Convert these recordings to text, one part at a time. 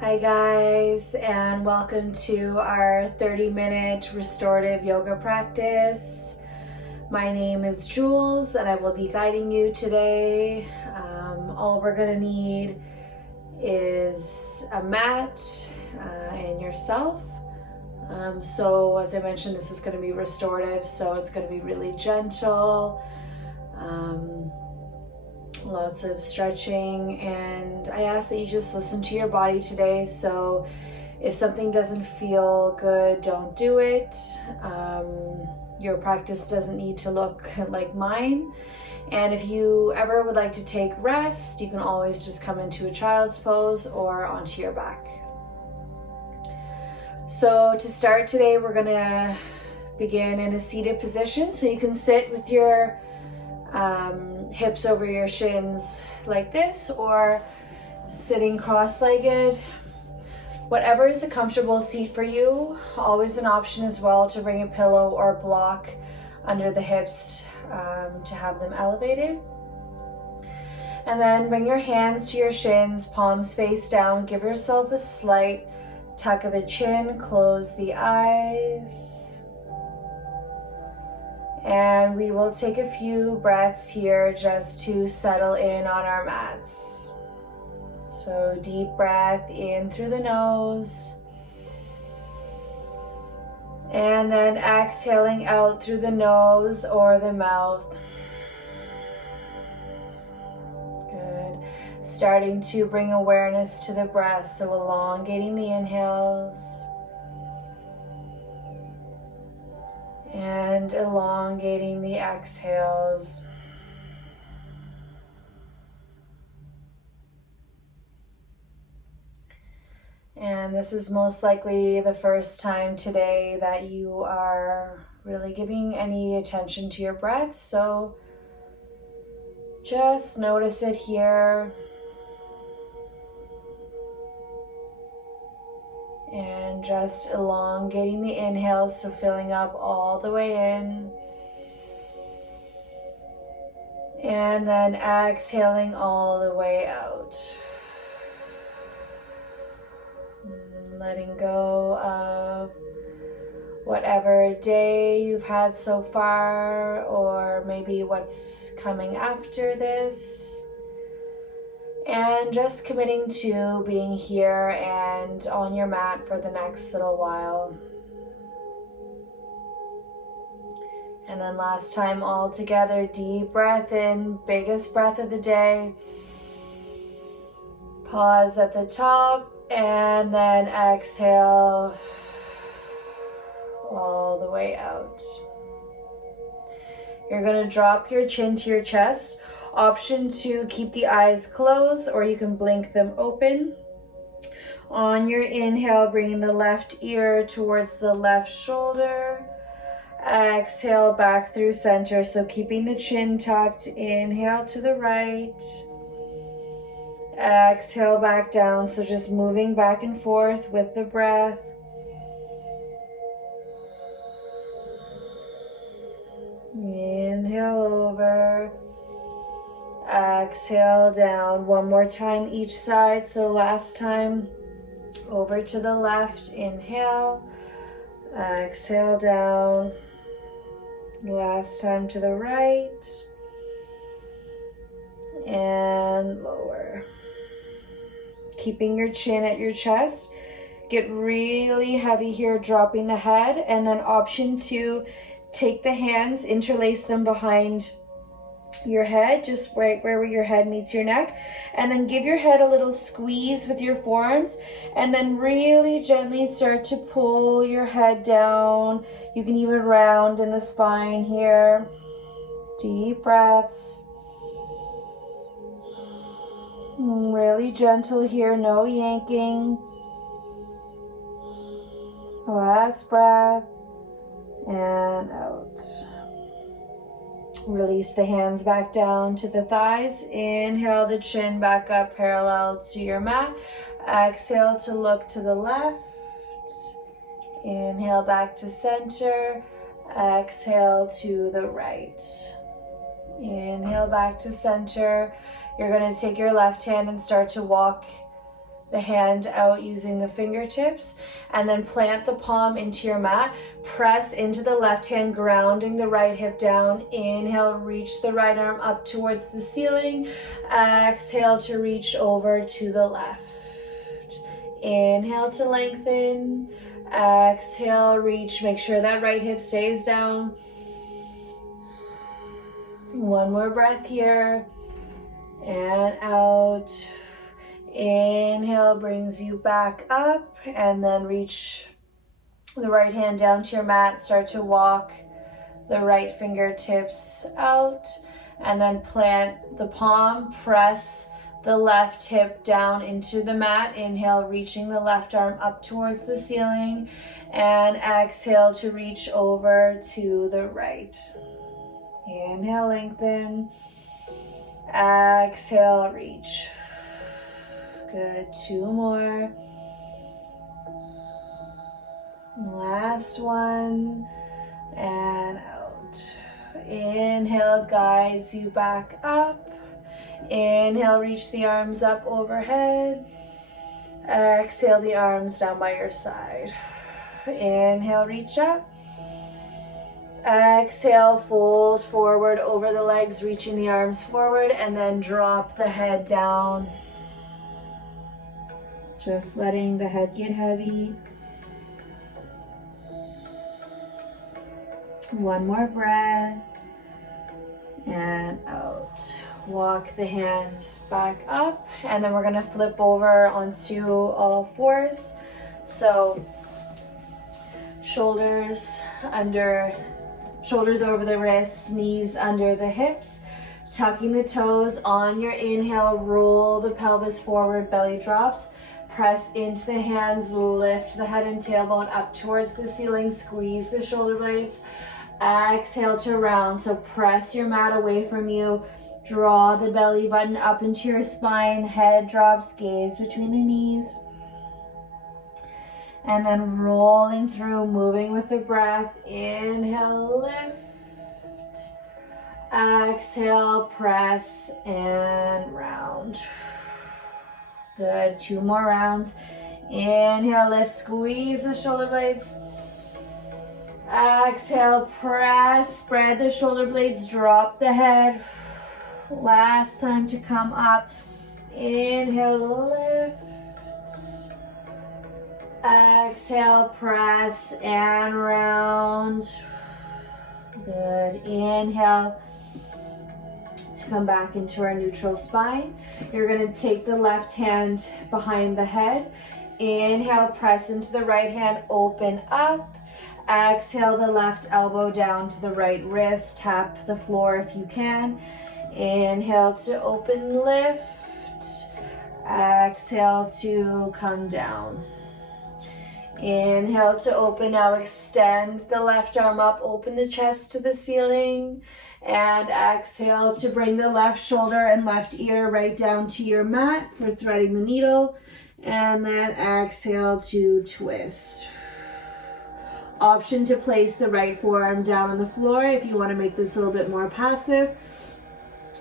Hi guys, and welcome to our 30-minute restorative yoga practice. My name is Jules and I will be guiding you today. All we're going to need is a mat and yourself. So as I mentioned, this is going to be restorative, so it's going to be really gentle. Lots of stretching, and I ask that you just listen to your body today. So if something doesn't feel good, don't do it. Your practice doesn't need to look like mine. And if you ever would like to take rest, you can always just come into a child's pose or onto your back. So to start today, we're gonna begin in a seated position. So you can sit with your hips over your shins like this, or sitting cross-legged. Whatever is a comfortable seat for you. Always an option as well to bring a pillow or block under the hips to have them elevated. And then bring your hands to your shins, palms face down. Give yourself a slight tuck of the chin, close the eyes. And we will take a few breaths here just to settle in on our mats. So deep breath in through the nose. And then exhaling out through the nose or the mouth. Good. Starting to bring awareness to the breath. So elongating the inhales. And elongating the exhales. And this is most likely the first time today that you are really giving any attention to your breath. So just notice it here. And just elongating the inhales, so filling up all the way in. And then exhaling all the way out. Letting go of whatever day you've had so far, or maybe what's coming after this. And just committing to being here and on your mat for the next little while. And then last time all together, deep breath in, biggest breath of the day. Pause at the top and then exhale all the way out. You're going to drop your chin to your chest. Option to keep the eyes closed, or you can blink them open. On your inhale, bringing the left ear towards the left shoulder. Exhale back through center, so keeping the chin tucked. Inhale to the right. Exhale back down, so just moving back and forth with the breath. Inhale over. Exhale down. One more time each side. So last time over to the left. Inhale. Exhale down. Last time to the right. And lower. Keeping your chin at your chest. Get really heavy here, dropping the head. And then option 2, take the hands, interlace them behind your head, just right where your head meets your neck, and then give your head a little squeeze with your forearms, and then really gently start to pull your head down. You can even round in the spine here. Deep breaths. Really gentle here, no yanking. Last breath, and out. Release the hands back down to the thighs. Inhale the chin back up parallel to your mat. Exhale to look to the left. Inhale back to center. Exhale to the right. Inhale back to center. You're going to take your left hand and start to walk the hand out using the fingertips, and then plant the palm into your mat. Press into the left hand, grounding the right hip down. Inhale, reach the right arm up towards the ceiling. Exhale to reach over to the left. Inhale to lengthen. Exhale, reach. Make sure that right hip stays down. One more breath here. And out. Inhale brings you back up, and then reach the right hand down to your mat. Start to walk the right fingertips out, and then plant the palm. Press the left hip down into the mat. Inhale, reaching the left arm up towards the ceiling, and exhale to reach over to the right. Inhale, lengthen. Exhale, reach. Good, 2 more. Last one, and out. Inhale guides you back up. Inhale, reach the arms up overhead. Exhale, the arms down by your side. Inhale, reach up. Exhale, fold forward over the legs, reaching the arms forward, and then drop the head down. Just letting the head get heavy. One more breath. And out. Walk the hands back up, and then we're gonna flip over onto all fours. So shoulders over the wrists, knees under the hips, tucking the toes. On your inhale, roll the pelvis forward, belly drops. Press into the hands, lift the head and tailbone up towards the ceiling, squeeze the shoulder blades. Exhale to round, so press your mat away from you. Draw the belly button up into your spine, head drops, gaze between the knees. And then rolling through, moving with the breath. Inhale, lift. Exhale, press and round. Good, 2 more rounds. Inhale, lift, squeeze the shoulder blades. Exhale, press, spread the shoulder blades, drop the head. Last time to come up. Inhale, lift. Exhale, press and round. Good. Inhale to come back into our neutral spine. You're going to take the left hand behind the head. Inhale, press into the right hand, open up. Exhale, the left elbow down to the right wrist. Tap the floor if you can. Inhale to open, lift. Exhale to come down. Inhale to open. Now extend the left arm up, open the chest to the ceiling. And exhale to bring the left shoulder and left ear right down to your mat for threading the needle. And then exhale to twist. Option to place the right forearm down on the floor if you want to make this a little bit more passive.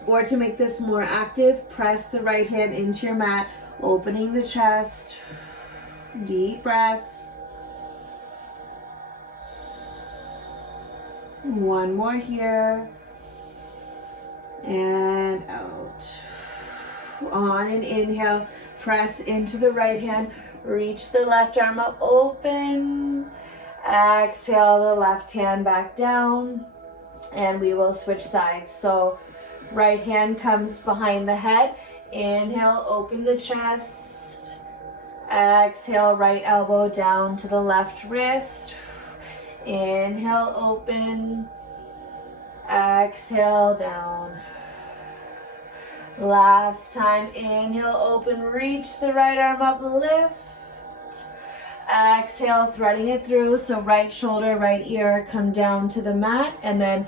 Or to make this more active, press the right hand into your mat, opening the chest. Deep breaths. One more here. And out. On an inhale, press into the right hand, reach the left arm up, open. Exhale the left hand back down, and we will switch sides. So right hand comes behind the head. Inhale, open the chest. Exhale, right elbow down to the left wrist. Inhale, open. Exhale, down. Last time, inhale, open, reach the right arm up, lift. Exhale, threading it through, so right shoulder, right ear come down to the mat, and then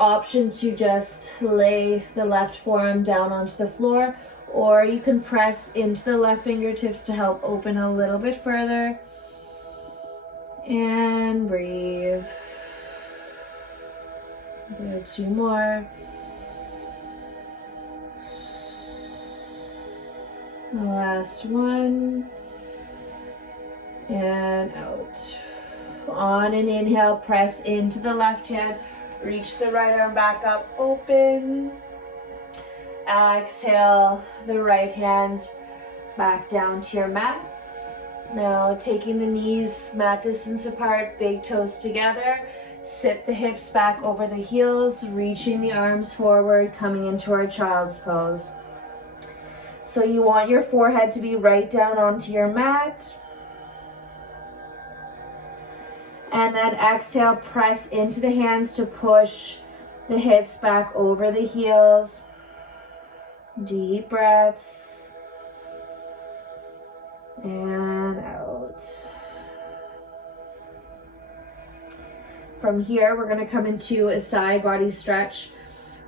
option to just lay the left forearm down onto the floor, or you can press into the left fingertips to help open a little bit further. And breathe. Good, 2 more. Last one. And out. On an inhale, press into the left hand. Reach the right arm back up, open. Exhale the right hand back down to your mat. Now taking the knees mat distance apart, big toes together. Sit the hips back over the heels, reaching the arms forward, coming into our child's pose. So you want your forehead to be right down onto your mat. And then exhale, press into the hands to push the hips back over the heels. Deep breaths. And out. From here, we're going to come into a side body stretch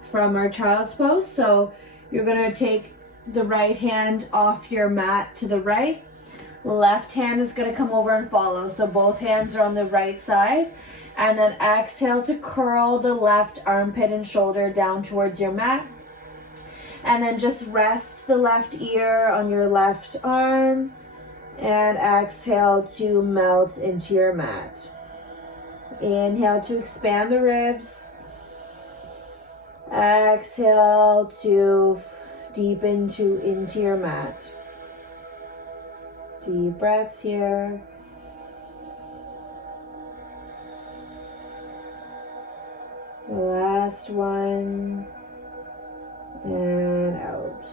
from our child's pose. So you're going to take the right hand off your mat to the right. Left hand is going to come over and follow. So both hands are on the right side. And then exhale to curl the left armpit and shoulder down towards your mat. And then just rest the left ear on your left arm. And exhale to melt into your mat. Inhale to expand the ribs. Exhale to deepen into your mat. Deep breaths here. Last one. And out.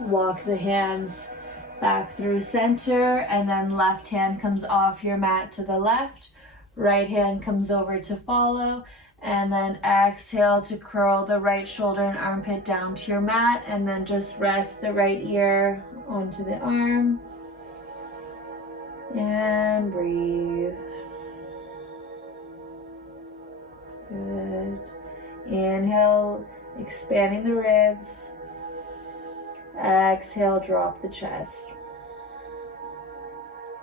Walk the hands back through center, and then left hand comes off your mat to the left. Right hand comes over to follow. And then exhale to curl the right shoulder and armpit down to your mat. And then just rest the right ear onto the arm. And breathe. Good. Inhale, expanding the ribs. Exhale, drop the chest.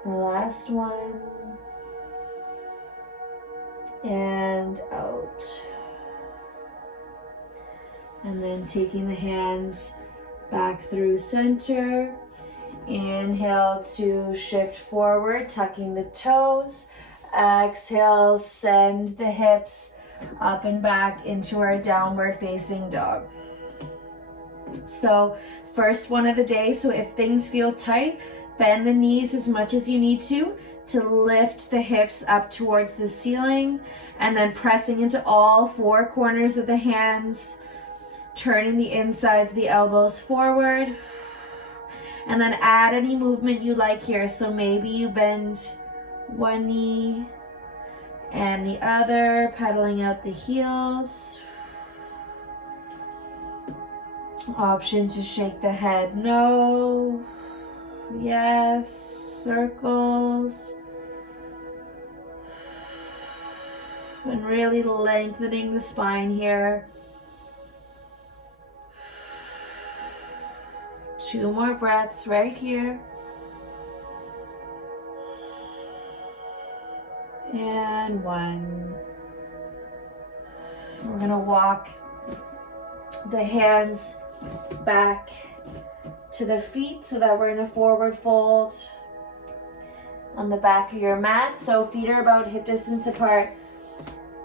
Last one. And out. And then taking the hands back through center. Inhale to shift forward, tucking the toes. Exhale, send the hips up and back into our downward facing dog. So first one of the day, so if things feel tight, bend the knees as much as you need to lift the hips up towards the ceiling, and then pressing into all four corners of the hands, turning the insides of the elbows forward, and then add any movement you like here. So maybe you bend one knee and the other, pedaling out the heels. Option to shake the head, no. Yes, circles. And really lengthening the spine here. 2 more breaths right here. And 1. We're gonna walk the hands back to the feet so that we're in a forward fold on the back of your mat. So feet are about hip distance apart.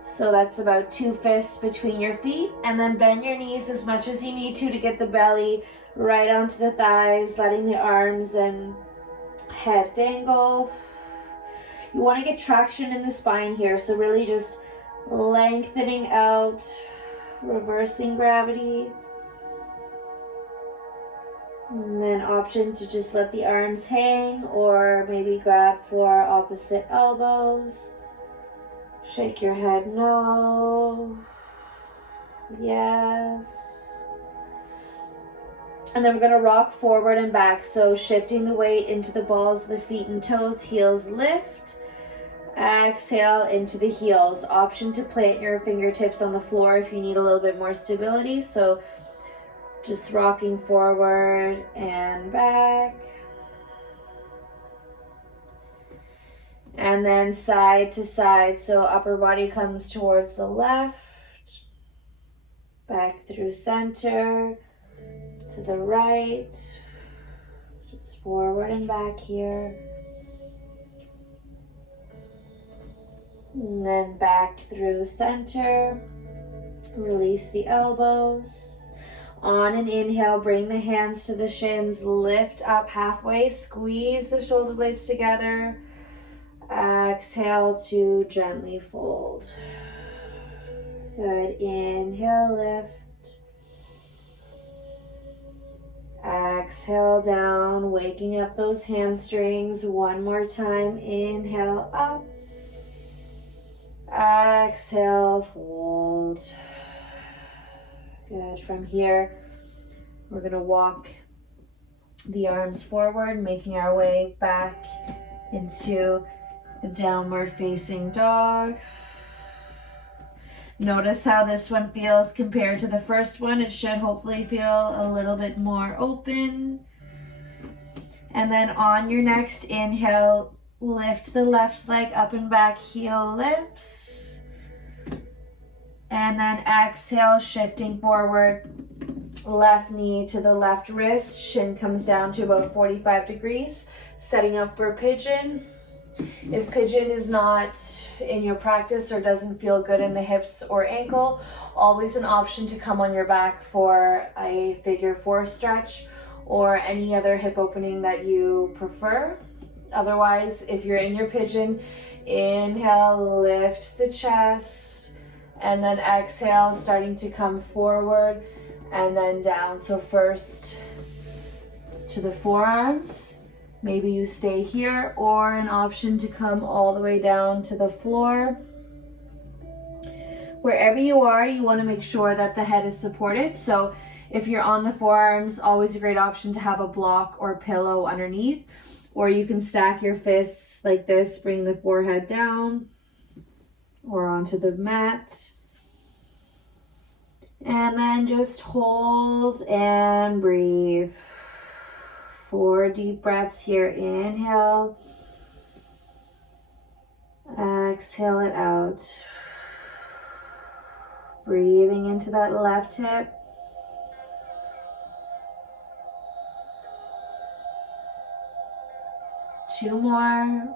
So that's about 2 fists between your feet. And then bend your knees as much as you need to get the belly right onto the thighs, letting the arms and head dangle. You want to get traction in the spine here. So really just lengthening out, reversing gravity. And then option to just let the arms hang, or maybe grab for opposite elbows. Shake your head, no. Yes. And then we're going to rock forward and back. So shifting the weight into the balls of the feet and toes, heels lift. Exhale into the heels. Option to plant your fingertips on the floor if you need a little bit more stability. So just rocking forward and back. And then side to side. So upper body comes towards the left. Back through center. to the right, just forward and back here. And then back through center. Release the elbows. On an inhale, bring the hands to the shins, lift up halfway, squeeze the shoulder blades together. Exhale to gently fold. Good, inhale, lift. Exhale down, waking up those hamstrings. One more time, inhale up. Exhale, fold. Good. From here, we're going to walk the arms forward, making our way back into a downward facing dog. Notice how this one feels compared to the first one. It should hopefully feel a little bit more open. And then on your next inhale, lift the left leg up and back, heel lifts. And then exhale, shifting forward, left knee to the left wrist, shin comes down to about 45 degrees, setting up for pigeon. If pigeon is not in your practice or doesn't feel good in the hips or ankle, always an option to come on your back for a figure 4 stretch or any other hip opening that you prefer. Otherwise, if you're in your pigeon, inhale, lift the chest, and then exhale, starting to come forward and then down. So first to the forearms. Maybe you stay here, or an option to come all the way down to the floor. Wherever you are, you want to make sure that the head is supported. So if you're on the forearms, always a great option to have a block or pillow underneath. Or you can stack your fists like this, bring the forehead down or onto the mat. And then just hold and breathe. 4 deep breaths here. Inhale. Exhale it out. Breathing into that left hip. Two more.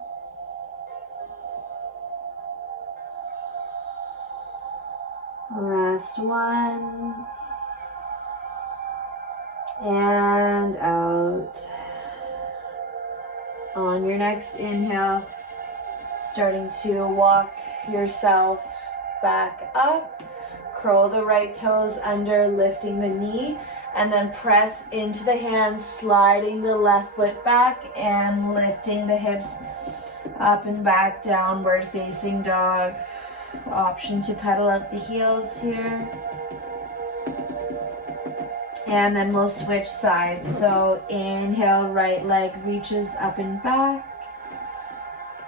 Last one. And out. On your next inhale, starting to walk yourself back up. Curl the right toes under, lifting the knee, and then press into the hands, sliding the left foot back and lifting the hips up and back, downward facing dog. Option to pedal out the heels here. And then we'll switch sides. So inhale, right leg reaches up and back.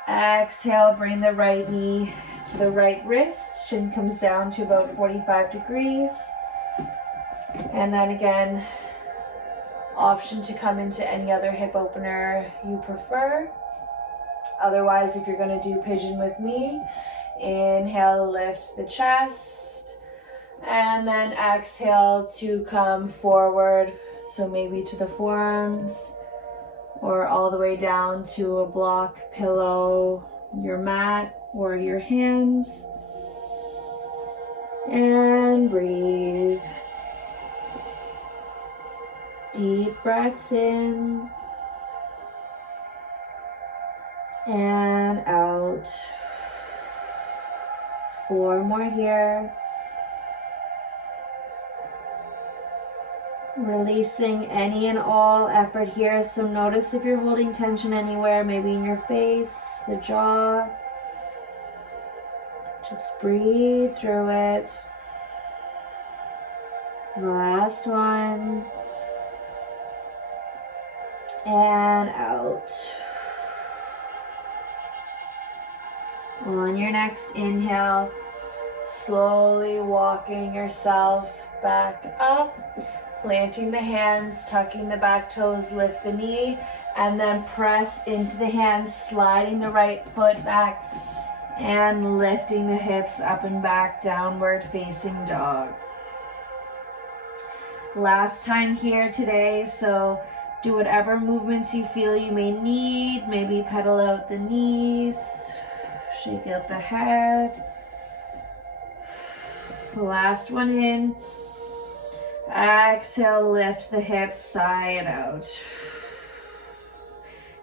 Exhale, bring the right knee to the right wrist. Shin comes down to about 45 degrees. And then again, option to come into any other hip opener you prefer. Otherwise, if you're going to do pigeon with me, inhale, lift the chest. And then exhale to come forward. So maybe to the forearms or all the way down to a block, pillow, your mat, or your hands. And breathe. Deep breaths in and out. 4 more here. Releasing any and all effort here. So notice if you're holding tension anywhere, maybe in your face, the jaw. Just breathe through it. Last one. And out. On your next inhale, slowly walking yourself back up. Planting the hands, tucking the back toes, lift the knee, and then press into the hands, sliding the right foot back and lifting the hips up and back, downward facing dog. Last time here today, so do whatever movements you feel you may need. Maybe pedal out the knees, shake out the head. Last one in. Exhale, lift the hips, sigh it out.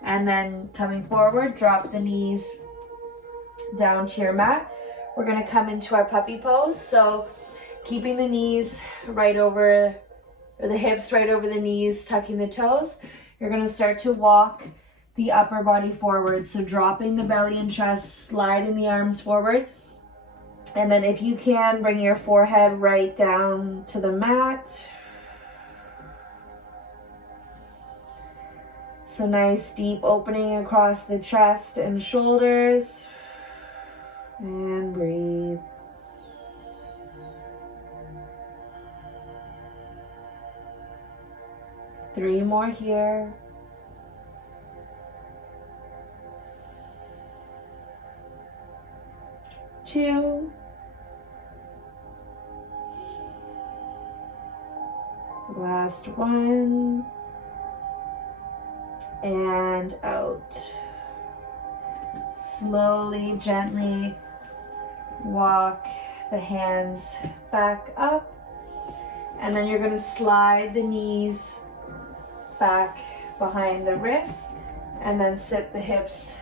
And then coming forward, drop the knees down to your mat. We're gonna come into our puppy pose. So keeping the knees right over, or the hips right over the knees, tucking the toes. You're gonna start to walk the upper body forward. So dropping the belly and chest, sliding the arms forward. And then if you can, bring your forehead right down to the mat. So nice deep opening across the chest and shoulders. And breathe. Three more here. Two. Last one. And out. Slowly, gently walk the hands back up. And then you're going to slide the knees back behind the wrists and then sit the hips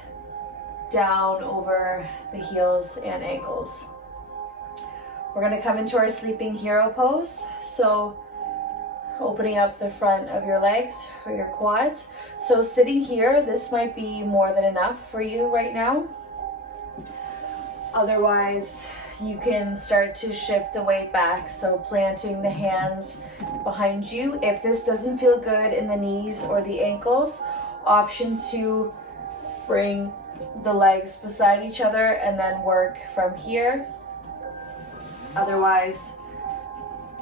down over the heels and ankles. We're going to come into our sleeping hero pose. So opening up the front of your legs or your quads. So sitting here, this might be more than enough for you right now. Otherwise, you can start to shift the weight back. So planting the hands behind you. If this doesn't feel good in the knees or the ankles, option to bring the legs beside each other and then work from here. Otherwise,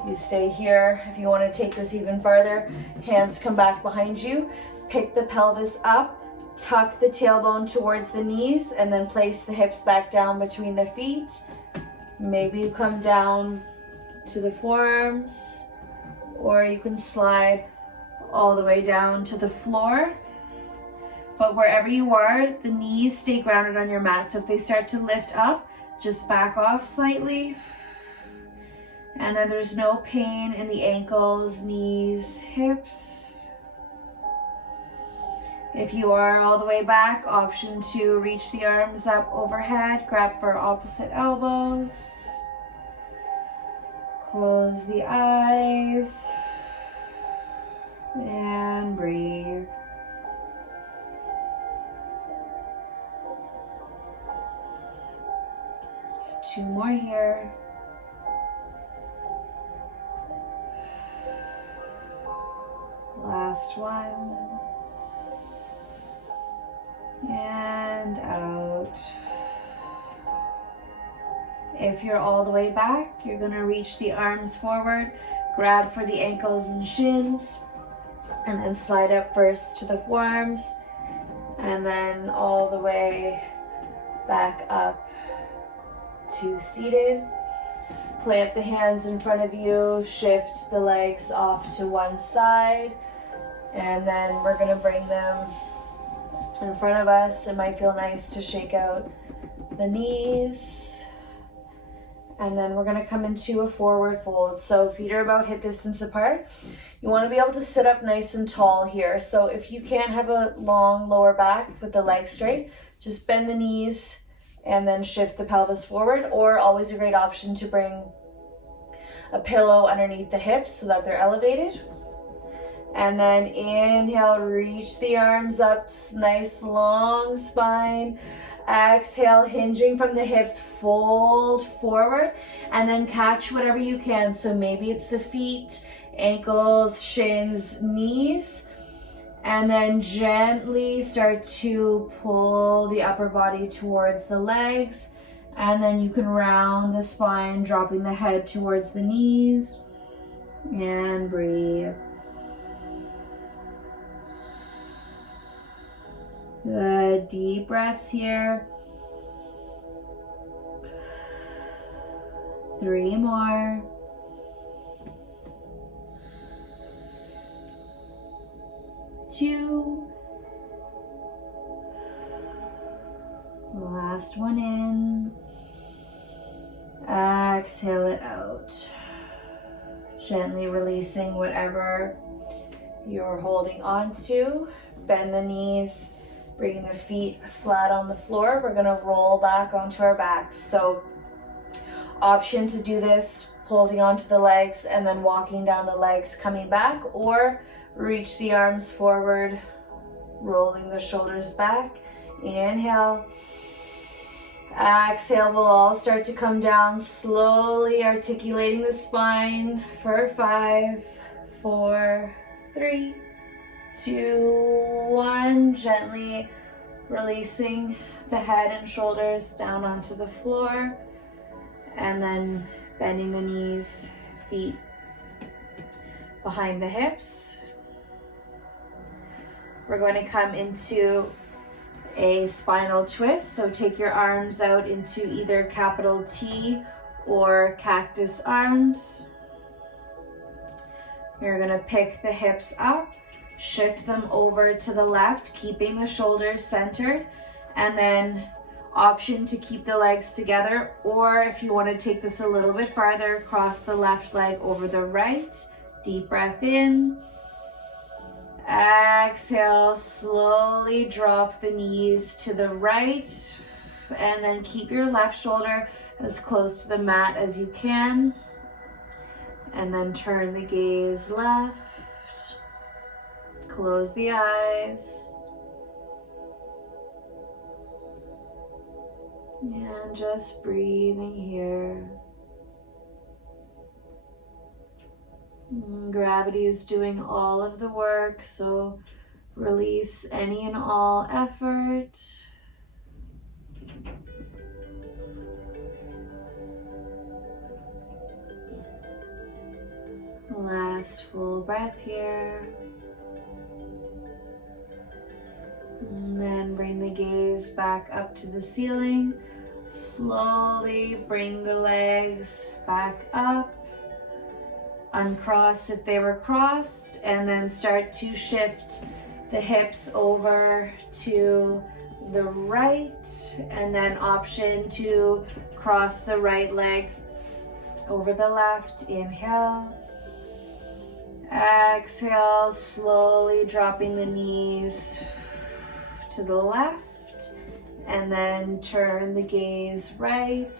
you stay here. If you want to take this even farther, hands come back behind you. Pick the pelvis up, tuck the tailbone towards the knees, and then place the hips back down between the feet. Maybe you come down to the forearms, or you can slide all the way down to the floor. But wherever you are, the knees stay grounded on your mat. So if they start to lift up, just back off slightly. And then there's no pain in the ankles, knees, hips. If you are all the way back, option to reach the arms up overhead, grab for opposite elbows. Close the eyes and breathe. Two more here. Last one. And out. If you're all the way back, you're going to reach the arms forward, grab for the ankles and shins, and then slide up first to the forearms, and then all the way back up to seated. Plant the hands in front of you, shift the legs off to one side, and then we're going to bring them in front of us. It might feel nice to shake out the knees. And then we're going to come into a forward fold. So feet are about hip distance apart. You want to be able to sit up nice and tall here. So if you can't have a long lower back with the legs straight, just bend the knees and then shift the pelvis forward. Or always a great option to bring a pillow underneath the hips so that they're elevated. And then inhale, reach the arms up, nice long spine. Exhale, hinging from the hips, fold forward, and then catch whatever you can. So maybe it's the feet, ankles, shins, knees, and then gently start to pull the upper body towards the legs, and then you can round the spine, dropping the head towards the knees, and breathe. Good, deep breaths here. 3 more. 2. Last one in. Exhale it out. Gently releasing whatever you're holding on to. Bend the knees, bring the feet flat on the floor. We're gonna roll back onto our backs. So option to do this holding onto the legs and then walking down the legs, coming back, or reach the arms forward, rolling the shoulders back. Inhale. Exhale, we'll all start to come down, slowly articulating the spine for 5, 4, 3, 2, 1. Gently releasing the head and shoulders down onto the floor, and then bending the knees, feet behind the hips. We're going to come into a spinal twist. So take your arms out into either capital T or cactus arms. You're going to pick the hips up, shift them over to the left, keeping the shoulders centered, and then option to keep the legs together, or if you want to take this a little bit farther, cross the left leg over the right. Deep breath in. Exhale, slowly drop the knees to the right, and then keep your left shoulder as close to the mat as you can. And then turn the gaze left. Close the eyes. And just breathing here. Gravity is doing all of the work, so release any and all effort. Last full breath here. And then bring the gaze back up to the ceiling. Slowly bring the legs back up. Uncross if they were crossed, and then start to shift the hips over to the right, and then option to cross the right leg over the left. Inhale. Exhale, slowly dropping the knees to the left, and then turn the gaze right.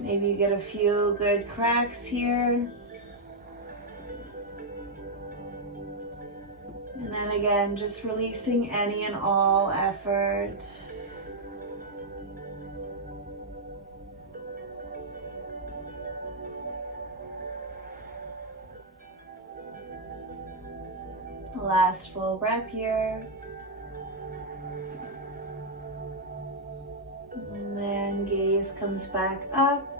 Maybe you get a few good cracks here. And then again, just releasing any and all effort. Last full breath here. And then gaze comes back up.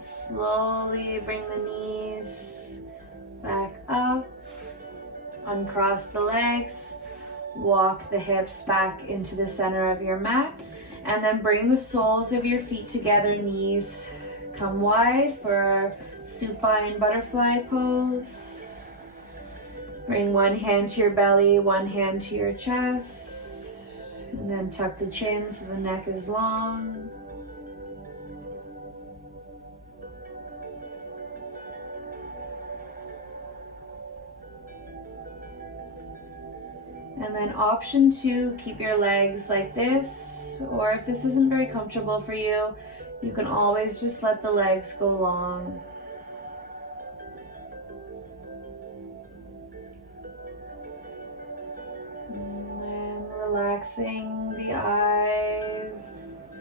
Slowly bring the knees back up. Uncross the legs. Walk the hips back into the center of your mat. And then bring the soles of your feet together. Knees come wide for supine butterfly pose. Bring one hand to your belly, one hand to your chest. And then tuck the chin so the neck is long. And then option 2, keep your legs like this, or if this isn't very comfortable for you, you can always just let the legs go long. And then relaxing the eyes.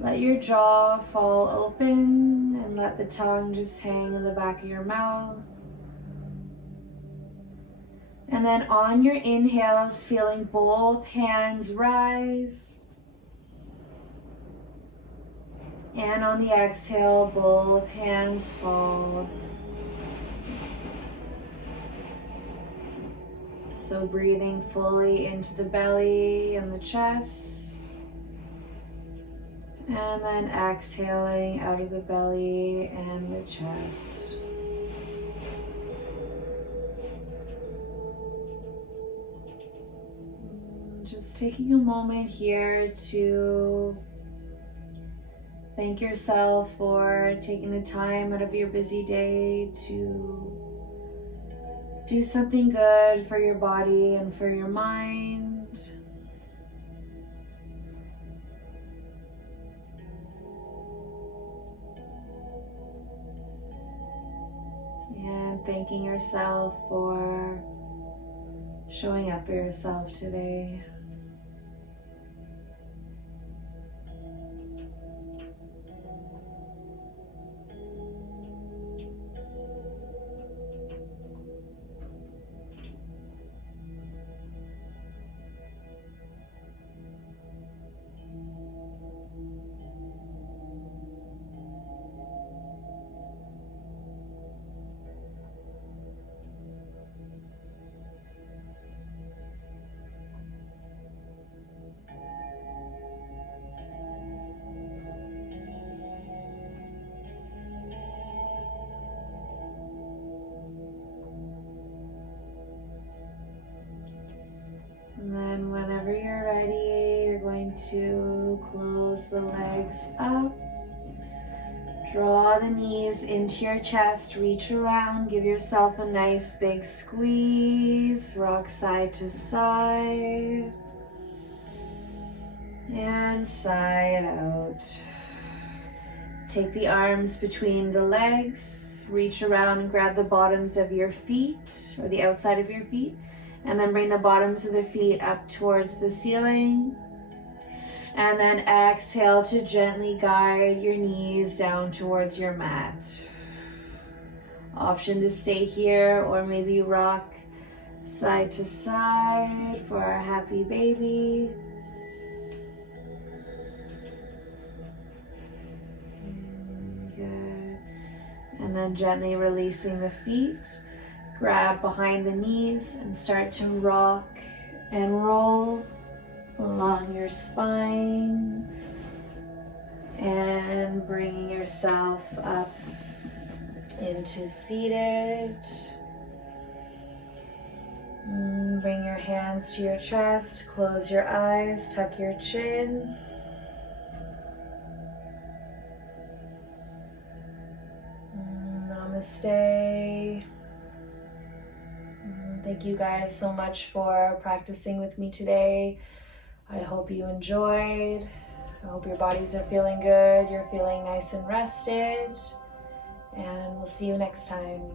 Let your jaw fall open and let the tongue just hang in the back of your mouth. And then on your inhales, feeling both hands rise. And on the exhale, both hands fall. So breathing fully into the belly and the chest. And then exhaling out of the belly and the chest. Just taking a moment here to thank yourself for taking the time out of your busy day to do something good for your body and for your mind. And thanking yourself for showing up for yourself today. And then whenever you're ready, you're going to close the legs up. Draw the knees into your chest, reach around, give yourself a nice big squeeze, rock side to side, and side out. Take the arms between the legs, reach around and grab the bottoms of your feet, or the outside of your feet, and then bring the bottoms of the feet up towards the ceiling. And then exhale to gently guide your knees down towards your mat. Option to stay here or maybe rock side to side for our happy baby. Good. And then gently releasing the feet. Grab behind the knees and start to rock and roll along your spine, and bringing yourself up into seated. Bring your hands to your chest, close your eyes, tuck your chin. Namaste. Thank you guys so much for practicing with me today. I hope you enjoyed. I hope your bodies are feeling good. You're feeling nice and rested. And we'll see you next time.